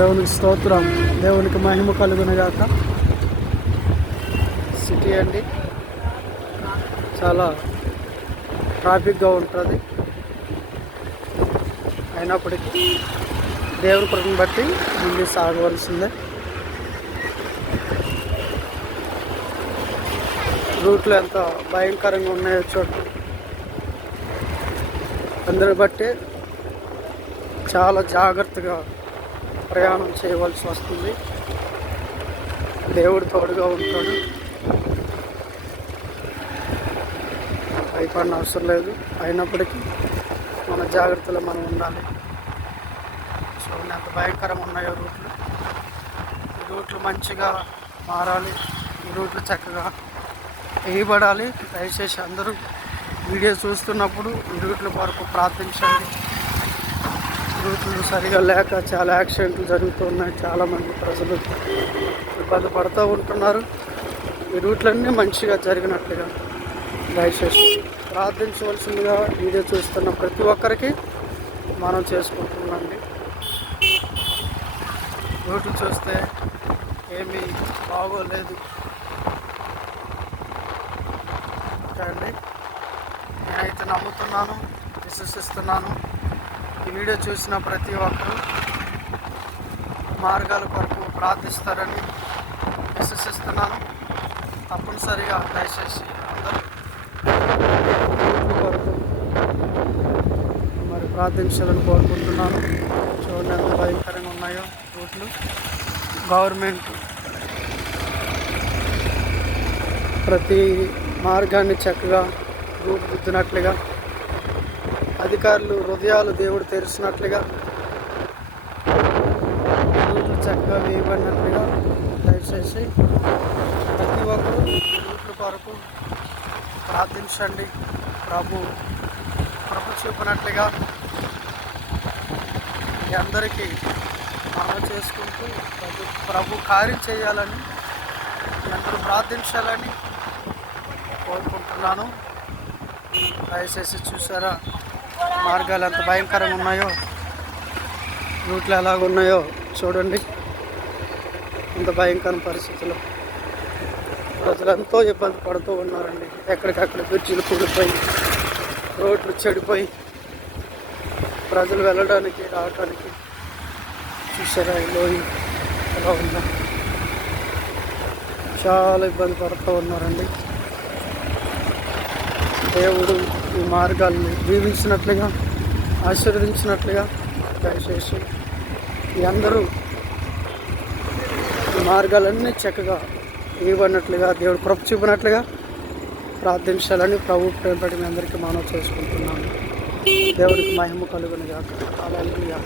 దేవునికి స్తోత్రం. దేవునికి మహిమ కలుగునగాక. సిటీ అండి. చాలా ట్రాఫిక్గా ఉంటుంది. అయినప్పటికీ దేవుని కృపను బట్టి ముందు సాగవలసిందే. రూట్లు ఎంత భయంకరంగా ఉన్నాయో చూడండి అందరిని బట్టి చాలా జాగ్రత్తగా ప్రయాణం చేయవలసి వస్తుంది. దేవుడు తోడుగా ఉంటాడు. భయపడిన అవసరం లేదు. అయినప్పటికీ మన జాగ్రత్తలో మనం ఉండాలి. చూడండి ఎంత భయంకరం ఉన్నాయో రూట్లు ఈ రూట్లు మంచిగా మారాలి. ఈ రూట్లు చక్కగా వేయబడాలి. దయచేసి అందరూ వీడియో చూస్తున్నప్పుడు ఈ రూట్ల కొరకు ప్రార్థించండి. రూట్లు సరిగా లేక చాలా యాక్సిడెంట్లు జరుగుతున్నాయి. చాలామంది ప్రజలు ఇబ్బంది పడుతూ ఉంటున్నారు. ఈ రూట్లన్నీ మంచిగా జరిగినట్లుగా దయచేసి ప్రార్థించవలసిందిగా వీడియో చూస్తున్న ప్రతి ఒక్కరికి మనం చేసుకుంటున్నాండి రూట్లు చూస్తే ఏమీ బాగోలేదు. అండి. నేనైతే నమ్ముతున్నాను విశ్వసిస్తున్నాను. ఈ వీడియో చూసిన ప్రతి ఒక్కరు మార్గాల కొరకు ప్రార్థిస్తారని విశ్వసిస్తున్నాను. తప్పనిసరిగా దయచేసి అందరూ మరి ప్రార్థించాలని కోరుకుంటున్నాను. చూడండి ఎంత భయంకరంగా ఉన్నాయో రూట్లు గవర్నమెంట్ ప్రతి మార్గాన్ని చక్కగా రూపుదిద్దినట్లుగా అధికారులు హృదయాలు దేవుడు తెరిచినట్లుగా రూట్లు చక్కగా వేయబడినట్లుగా దయచేసి ప్రతి ఒక్కరు రూట్ల కొరకు ప్రార్థించండి. ప్రభు ప్రభు చూపినట్లుగా మీ అందరికీ మనం చేసుకుంటూ ప్రభు ప్రభు కార్యం చేయాలని అందరూ ప్రార్థించాలని కోరుకుంటున్నాను. దయచేసి చూసారా? మార్గాలు ఎంత భయంకరంగా ఉన్నాయో రూట్లు ఎలాగ ఉన్నాయో చూడండి. ఇంత భయంకర పరిస్థితుల్లో ప్రజలు ఎంతో ఇబ్బంది పడుతూ ఉన్నారండి. ఎక్కడికక్కడ బ్రిడ్జిలు కూలిపోయి రోడ్లు చెడిపోయి ప్రజలు వెళ్ళడానికి రావడానికి చూసారా ఈ లోయ ఎలా ఉందా? చాలా ఇబ్బంది పడుతూ ఉన్నారండి. దేవుడు ఈ మార్గాల్ని దీవించినట్లుగా ఆశీర్వదించినట్లుగా దయచేసి ఈ అందరూ ఈ మార్గాలన్నీ చక్కగా ఇవ్వనట్లుగా దేవుడు కృప చూపినట్లుగా ప్రార్థించాలని ప్రభు ప్రేమపడి మీ అందరికీ మనం చేసుకుంటున్నాను. దేవుడికి మహిమ కలుగునిగా కాక అలాగే